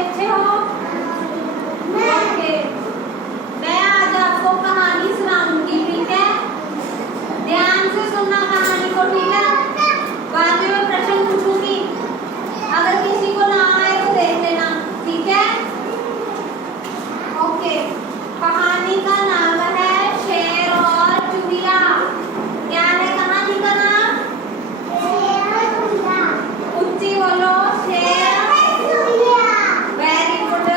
अच्छे हो? ओके, मैं आज आपको कहानी सुनाऊंगी, ठीक है? ध्यान से सुनना कहानी को, ठीक है? बाद में मैं प्रश्न पूछूंगी, अगर किसी को ना आए तो देख लेना, ठीक है? ओके, कहानी का नाम है शेर और चूहिया। क्या है कहानी का नाम? शेर और चूहिया। ऊंची बोलो, शेर और चूहिया। Very good.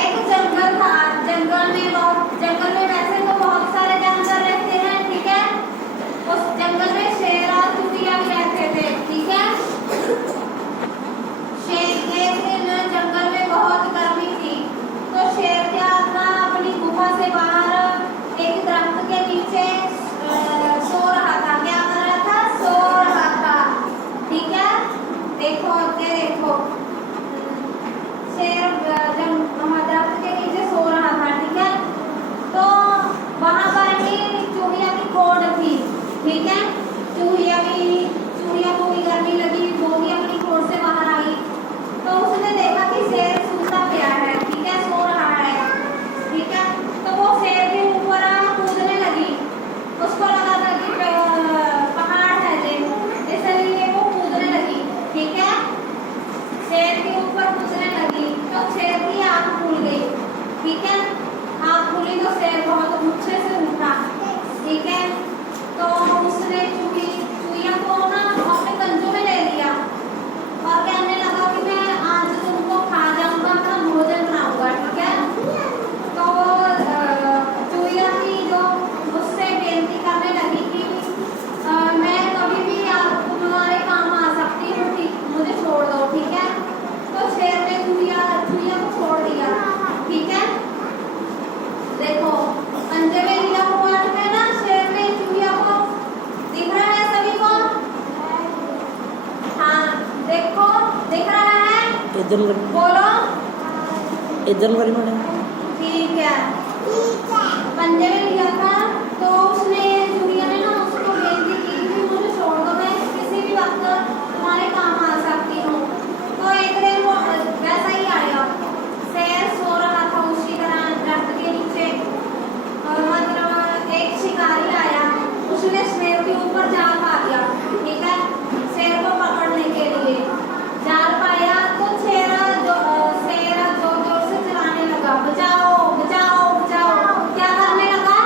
एक जंगल था, जंगल में वैसे तो बहुत सारे जानवर रहते हैं, ठीक है? उस जंगल में शेर और चूहिया भी रहते थे, ठीक है? एक दिन जंगल में बहुत गर्मी थी, तो शेर क्या था, अपनी गुफा से बाहर एक दरख्त के नीचे सो रहा था। क्या कर रहा था? सो रहा था, ठीक है? देखो आगे देखो, शेर दरख्त के नीचे सो रहा था, ठीक है? तो वहां पर ही चूहिया की खोड़ थी, ठीक है? चूहिया को भी गर्मी लगी, वो भी अपनी खोड़ से बाहर आई। तो उसने देखा कि शेर सूता पिया है, ठीक है, सो रहा है, ठीक है? तो वो शेर के ऊपर कूदने लगी। उसको लगा था कि पहाड़ है जे, इसलिए वो कूदने लगी, ठीक है? शेर के ऊपर कूदने लगी तो शेर की आंख खुल गई, ठीक है? आंख खुली तो शेर बहुत गुस्से से उठा, ठीक है? तो उसने चूहिया को ना अपने कंजों में ले लिया और कहने लगा कि मैं आज तुमको खा जाऊंगा, अपना भोजन बनाऊंगा, ठीक है? तो चूहिया की जो उससे बेनती करने लगी कि मैं कभी भी तुम्हारे काम आ सकती हूँ, ठीक, मुझे छोड़ दो, ठीक है? तो शेर ने चूहिया को छोड़ दिया, ठीक है? देखो पंजे में लिया हुआ है ना शेर ने चूहिया को, दिख रहा है सभी को? हाँ देखो, दिख रहा है? बोलो इधर मैडम, ठीक है? पंजे में लिया था तो उसने चूहिया ने ना उसको बेनती की कि मुझे छोड़ दो, मैं किसी भी वक्त तुम्हारे काम आ सकती हूँ। तो एक दिन वो वैसा ही आया, शेर सो रहा था उसी तरह दरख्त के नीचे, और मतलब एक शिकारी आया, उसने शेर के ऊपर जाल पा दिया, ठीक है? शेर को पकड़ने के लिए जाल पाया तो शेर जोर जोर से चिल्लाने लगा, बचाओ बचाओ बचाओ। क्या करने लगा?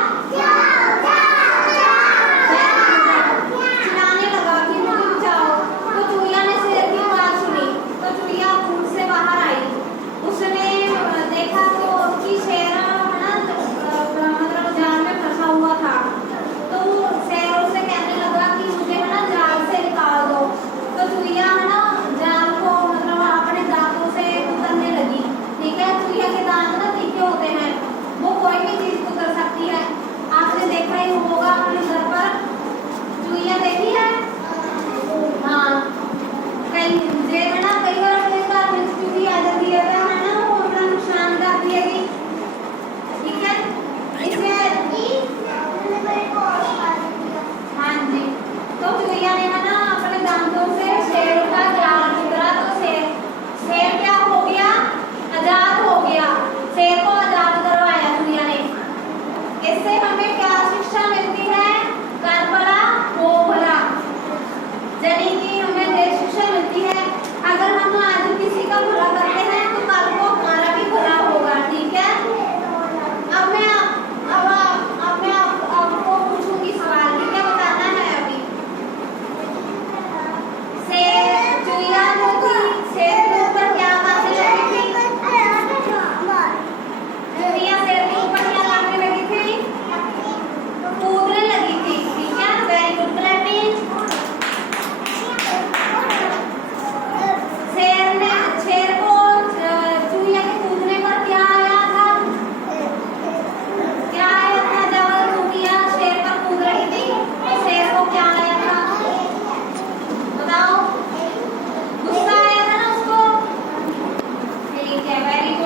चिल्लाने लगा कि मुझे बचाओ। तो चूहिया ने शेर की आवाज सुनी तो चूहिया खून से बाहर आई। उसने देखा तो कि शेर मतलब जाल में फंसा हुआ था। तो शेर उसे कहने लगा कि मुझे है ना जाल से निकाल दो। तो चूहिया है ना जाल को मतलब अपने दांतों से कुतरने लगी, ठीक है? चूहिया के दांत ना तीखे होते हैं, वो कोई भी चीज कुतर सकती है। आपने देखा ही होगा अपने घर पर चूहिया देखी है? हाँ, कई